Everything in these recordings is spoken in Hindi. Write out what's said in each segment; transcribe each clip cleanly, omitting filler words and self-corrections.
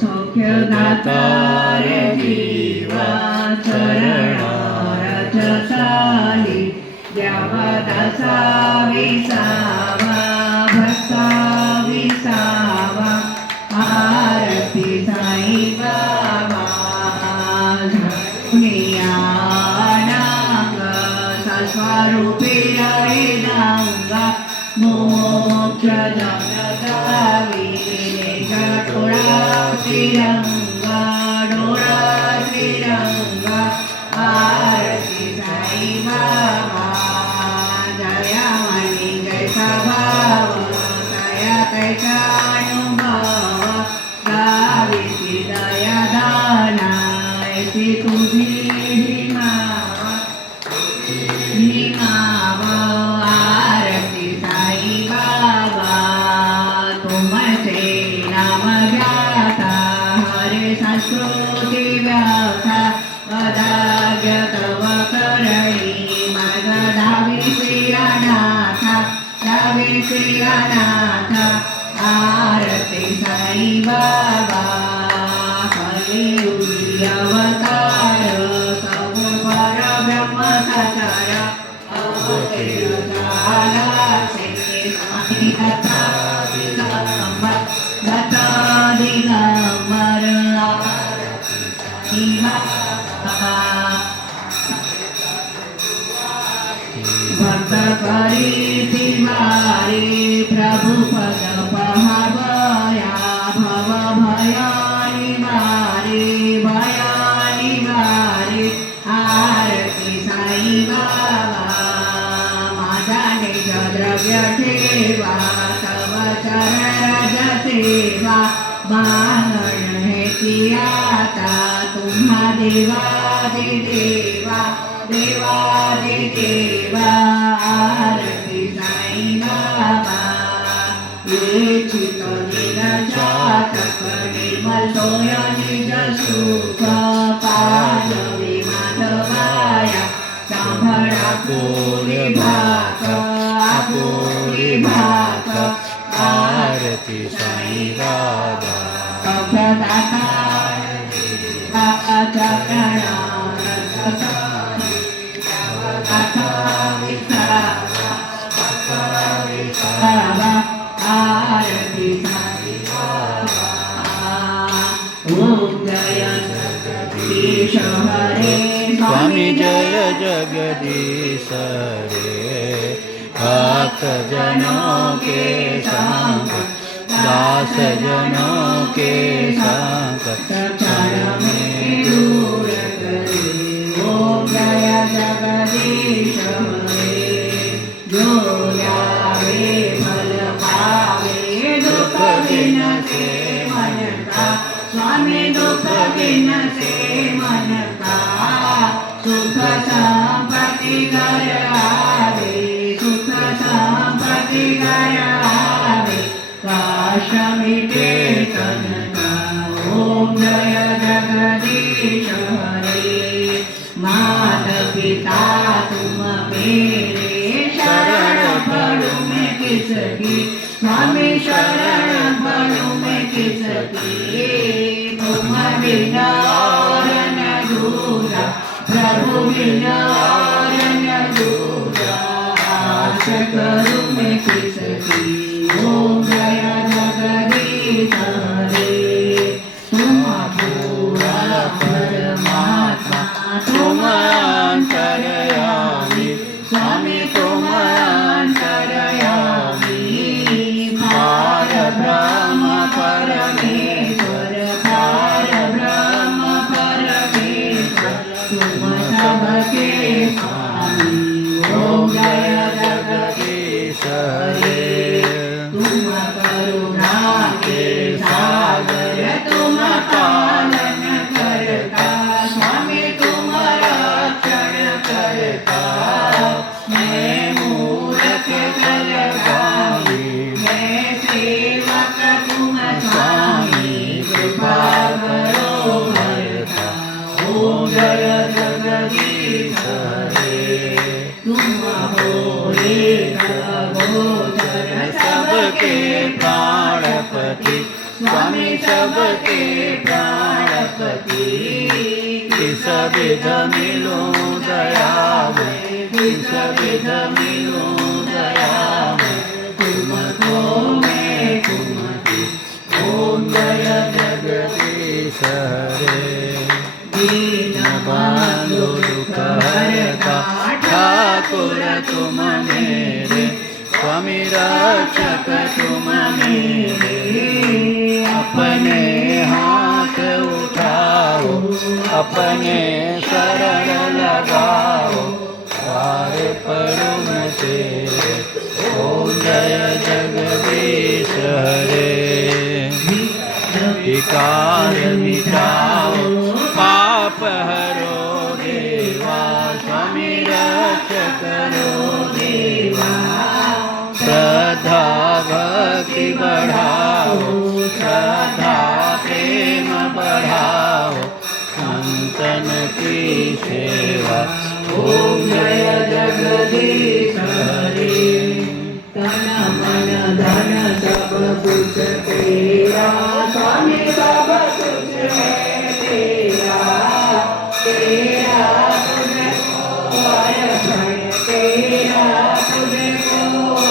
सौख्यदाता रे जीवा चरणार चाली देवदासा विसावा भक्ता विसावा आरती साई बाबा पुण्यानांग सस्वरूपी नांगा मोक्ष जनदावी डोळा श्रीरंगा डोळा श्रीरंगा आरती साई बाबा जया मणी जैसा भाव तया तैसा अनुभव गावीची दया दाना ऐसी तुझी हिमावा आरती साई बाबा तुमचे नाम घ्याता हरे संस्कृती व्याथा वदाग्य तव करणी मार्ग धावी श्रीनाथा धावी श्रीनाथा आरती साई बाबा कलियुगी अवतार समूळ परब्रह्म साकार अवतीर्ण झाला से स्वामी दत्ता दिगंबर दत्ता दिगंबर भक्त करी तिवारी प्रभु पद पहावया भव भयानि मारे भयानि मारे आरती साई बाबा माझा निज द्रव्य ठेवा तव चरण सेवा बांगण हे आता तुम्हा देवादिदेवा देवादिदेवा आरती साई बाबा ये चित्त निरजातक निर्मल सोय निज सुख पाजवी माधवाया सांभळा पुरी भाक आपुरी भाक आरती साई बाबा कपदाता आरती साई बाबा ओम जय जगदीश हरे स्वामी जय जगदीश हरे भक्त जनों के संग दास जनों के संग चरण में दूर करे ओम जय जगदीश हरे जो यावे फल पावे दुख विनसे मन का स्वामी दुख विनसे मन का सुख संपत्ति घर आवे सुख संपत्ति घर आवे काश मिटे तन का ओम जय जगदीश हरे मात पिता तुम मेरे शरण पड़ू मैं किसकी स्वामी शरण पड़ू मैं किसकी तुम बिना और न दूजा प्रभु बिना और न दूजा आस करूं मैं किसकी ओम जय जगदीश हरे तुम पूरा परमात्मा तुम अंतर्यामी स्वामी तुम अंतर्यामी पार ब्रह्म परमेश्वर पार ब्रह्म परमेश्वर तुम सबके स्वामी ओम जय जगदीश हरे तुम करुणा के सागर तुम पालन करता स्वामी तुम रक्षण करता मैं मूर्ख जलगामी मैं सेवक तुम स्वामी कृपा करो भरता ओम जय जगदीश हरे तुम हो एक अगोचर सब सबके प्राणपति स्वामी सबके प्राणपति किस विध मिलूं दयामय किस विध मिलूं दयामय तुमको मैं कुमति ओम जय जगदीश हरे दीन बंधु दुख हरता ठाकुर तुम मेरे स्वामी रक्षक तुम मेरे अपने हाथ उठाओ अपने शरण लगाओ पार पड़ूं मैं तेरे ओम जय जगदीश हरे विकार मिटाओ पाप हरो देवा स्वामी रक्षक करो देवा श्रद्धा भक्ति बढ़ाओ श्रद्धा प्रेम बढ़ाओ संतन की सेवा ओम जय जगदीश हरे तन मन धन सब कुछ तेरा स्वामी सब कुछ है तेरा तेरा तुझको अर्पण तेरा तुझको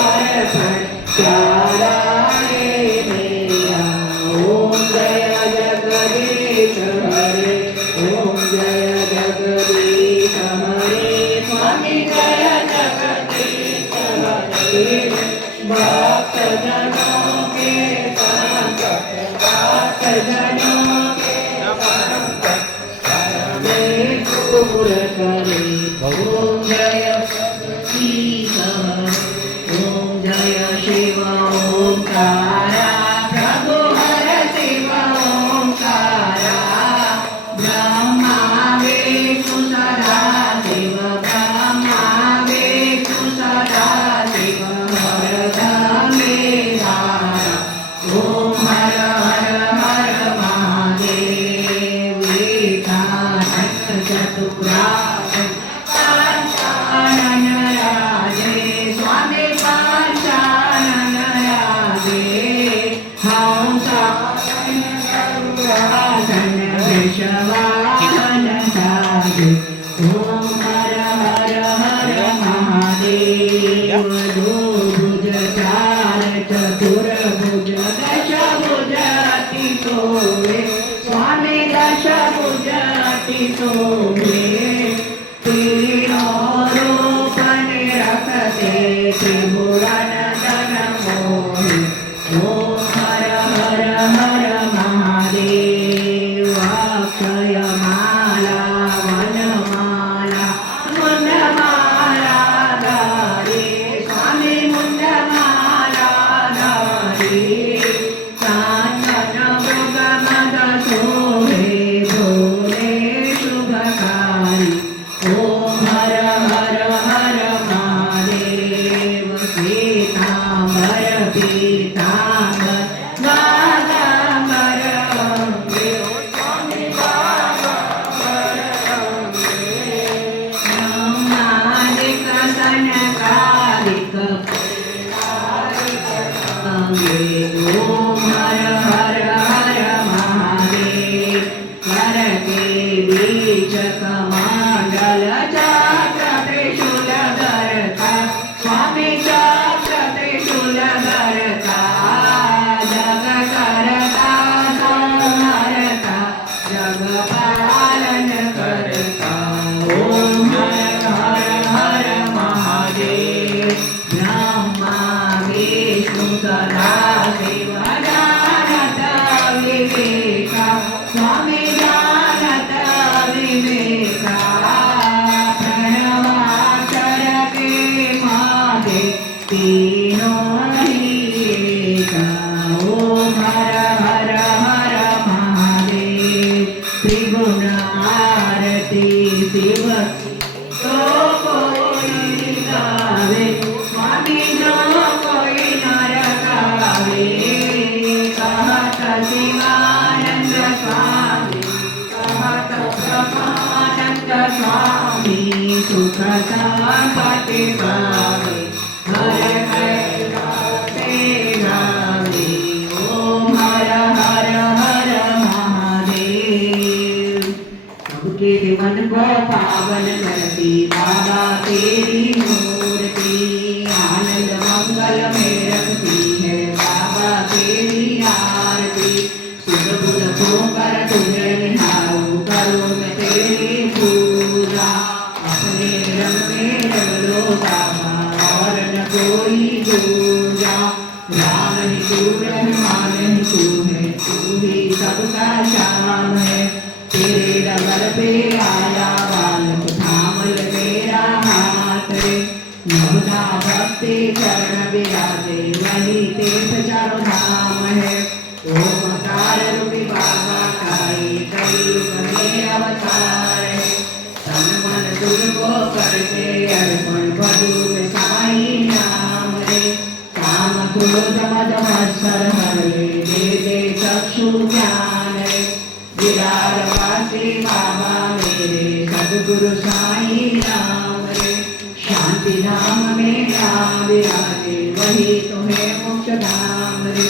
अर्पण प्यारा रे मेरा ओम जय जगदीश हरे ओम जय जगदीश हरे स्वामी जय जगदीश हरे भक्त जनों के संकट भक्त जनों के संकट दूर करे ओम जय जगदीश ओम जय शिव ओंकारा प्रभु हर शिव ओंकारा ब्रह्मा विष्णु सदा शिव ब्रह्मा विष्णु सदा शिव हर मेरा ओम हर हर हर महादेव चतुरानन राजे स्वामी पांचानन राजे हंसासन वृषवाहन साजे ओम हर हर हर महादेव दो भुज चार चतुर्भुज दश भुज अति सोवे स्वामी दश भुज अति सोवे तीनों रूप निरखते त्रिभुवन धन मोहे ओम हर हर हर महादेव अक्षय माला वनमाला मुंडमाला धारी स्वामी मुंडमाला धारी कांचन मृग मद सोहे भोले शुभकारी ओम हर हर हर महादेव पीतांबर पीतांबर बागांबर अंगे स्वामी बागांबर अंगे ब्रह्मादिक सनकादिक अंगे ओम हर हर हर महादेव कर के बीच कमंडल चक्र त्रिशूल धरता स्वामी चक्र त्रिशूल धरता जग करता संहरता जग पालन करता ओम हर हर हर महादेव ब्रह्मा विष्णु सदा शिव जानत विवेका स्वामी जानत विवेका प्रणवाक्षर के माते तीनों ही एका ओम हर हर हर महादेव त्रिगुण आरती शिव तो कोई गावे स्वामी जो कोई नर गावे कहत शिवानंद स्वामी कहत ब्रह्मानंद स्वामी सुख संपत्ति गावे हर कैलासे गावे पावन करती बाबा तेरी मूर्ति आनंद मंगल में रखती है बाबा तेरी आरती सुध बुध होकर तुझे निहारूं करूं मैं तेरी पूजा अपने रंग में रंग लो बाबा और न कोई दूजा राम ही तू रहमान ही तू ही सबका श्याम है तेरे डगर पे आया बालक थाम ले मेरा हाथ रे नवना भक्ति चरण विराजे वही तीर्थ चारों धाम है ओमकार रूपी बाबा काई कलयुग में अवतार है तन मन तुझको करके अर्पण भजू में साई नाम रे काम क्रोध मद मत्सर हरे दे चक्षु ज्ञान रे विराट वासी बाबा मेरे सद्गुरु साई राम रे शांति धाम में राम विराजे वही तुम्हें मोक्ष धाम रे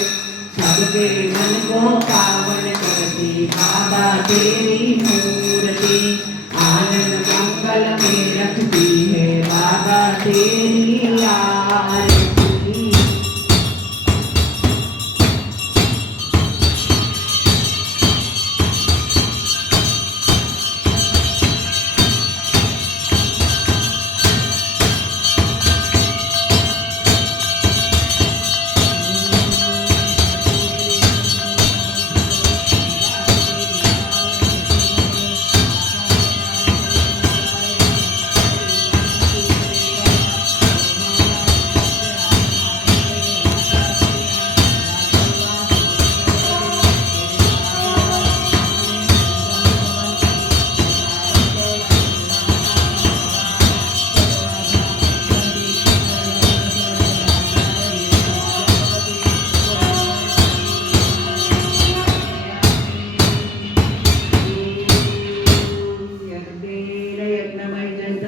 सबके मन को पावन करती बाबा तेरी मूर्ति आनंद मंगल में रखती है बाबा तेरी आरती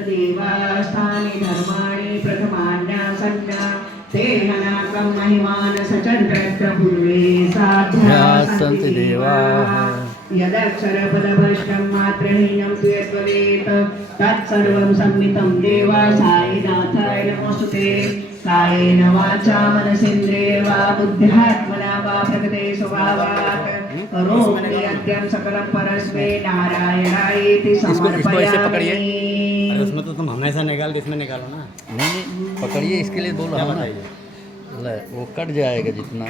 देवास्थानि धर्माणि प्रथमान्यासन्ना तेहनाकं महिमानसचन्द्रत्र पूर्वे साध्या सन्ति देवाः यदक्षरपदभ्रष्टं मात्रहीनं तु यद्वदेत तत्सर्वं सम्मितं देवा साईनाथाय नमोस्तुते कायेन वाचा मनसेन्द्रियैर्वा बुद्ध्यात्मना वा प्रकृते स्वभावात् करोमि यद्यं सकलं परस्मै नारायणायेति समर्पयामि। उसमें तो तुम हमेशा निकाल दे, इसमें निकालो ना। नहीं पकड़िए, इसके लिए बोल रहा हूँ ना। वो कट जाएगा जितना।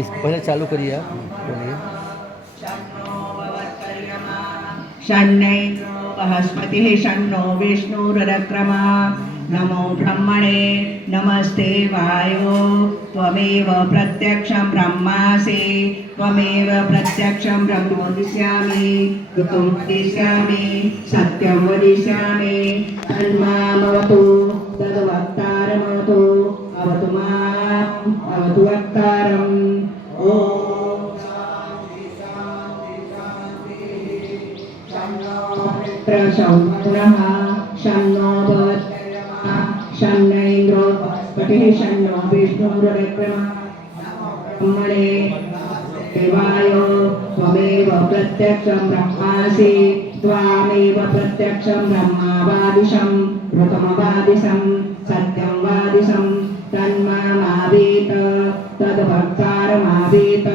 इस पहले चालू करिए आप, बोलिए। शन्नैन्द्रो बृहस्पतिः शन्नो विष्णुरुक्रमा नमो ब्रह्मणे नमस्ते वायो त्वमेव प्रत्यक्षं ब्रह्मासि त्वमेव प्रत्यक्षं ब्रह्म वदिष्यामि ऋतुं वदिष्यामि सत्यं वदिष्यामि तन्मामवतु तद्वक्तारमवतु अवतु माम् अवतु वक्तारम् ॐ प्रशंसनः शन्नो भवत्यः शन्न इन्द्रो बृहस्पतिः शन्नो विष्णुरुक्रमः ब्रह्मणे देवायो त्वमेव प्रत्यक्षं ब्रह्मासि त्वामेव प्रत्यक्षं ब्रह्मावादिशं ऋतमवादिशं सत्यं वादिशं तन्मामावेत तद्भक्तारमावेत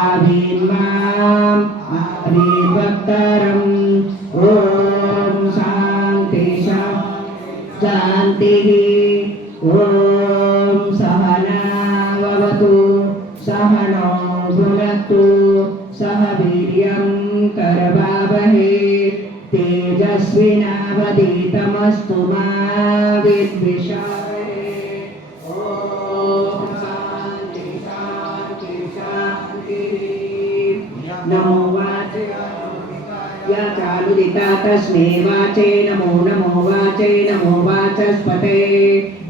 आवेन्माम् आवेद्भक्तारम् ॐ शान्ति शान्तिः ॐ सहनावतु सहनो भुनक्तु सह वीर्यं करवावहै तेजस्विनावधीतमस्तु मा विद्विषावहै ॐ शान्ति शान्तिः नमो वाचे या चालुदिता तस्मै वाचे नमो नमो वाचे नमो वाचस्पते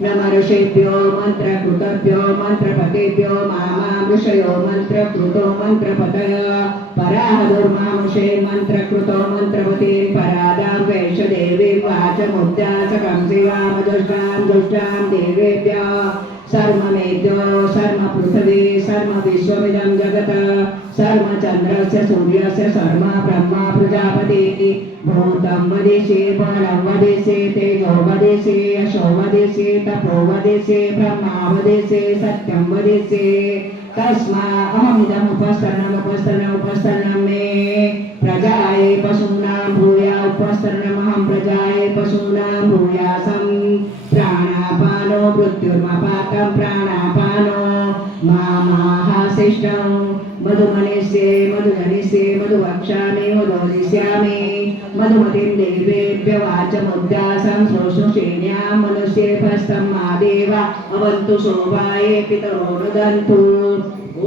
नमः ऋषिभ्यो मन्त्रकृतभ्यो मन्त्रपतेभ्यो मामामृषयो मन्त्रकृतो मन्त्रपतय पराहदुर्मामुषे मन्त्रकृतो मन्त्रपते परादां वैश्यदेवी वाचमुद्यासकं शिवामदुष्टां दुष्टां देवेभ्यः सर्वमेद्यो सर्व पृथिवी सर्व विश्वमिदं जगत् सर्व चन्द्रस्य सूर्यस्य सर्व ब्रह्मा प्रजापति भूतं वदिष्ये परं वदिष्ये तेजो वदिष्ये यशो वदिष्ये तपो वदिष्ये ब्रह्मा वदिष्ये सत्यं वदिष्ये तस्मा अहमिदम् उपस्तरणम् मे प्रजाये पशूनां भूया उपस्तरणमहं प्रजाये पशूनां भूयासं प्राणापानो मृत्युर्मपातं प्राणापानो मामाहाशिष्टं मधुमनिष्ये मधुजनिष्ये मधुवक्षामि मधुरिष्यामि मधुमतिं देवेभ्य वाचमुद्यासं श्रोषुषेण्यां मनुष्येभ्यस्तं मा देवा अवन्तु शोभाये पितरो रुदन्तु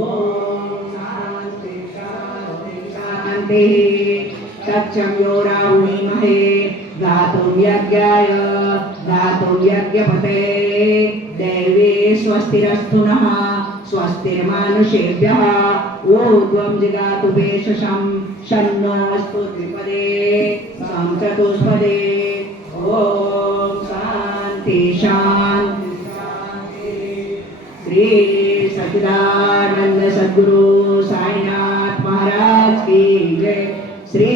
ॐ शान्ति शान्ति सत्यं यो राहुणीमहे गातुं यज्ञपते दैवे स्वस्तिरस्तु नः स्वस्तिर्मानुषेभ्यः ऊर्ध्वं जिगातु वेशशं शन्नो अस्तु द्विपदे सं चतुष्पदे ॐ शान्ति शान्ति श्री सच्चिदानंद सद्गुरु साईनाथ महाराज की जय श्री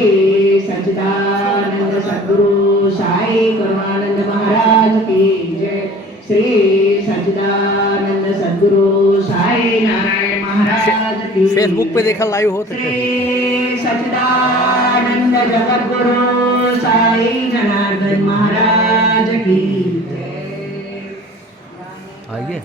सच्चिदानंद सद्गुरु साई करुणानंद महाराज की जय श्री सच्चिदानंद सद्गुरु साई नारायण महाराज की फेसबुक पे देखा लाइव हो तो श्री सच्चिदानंद जगद्गुरु साई जनार्दन महाराज की जय आइए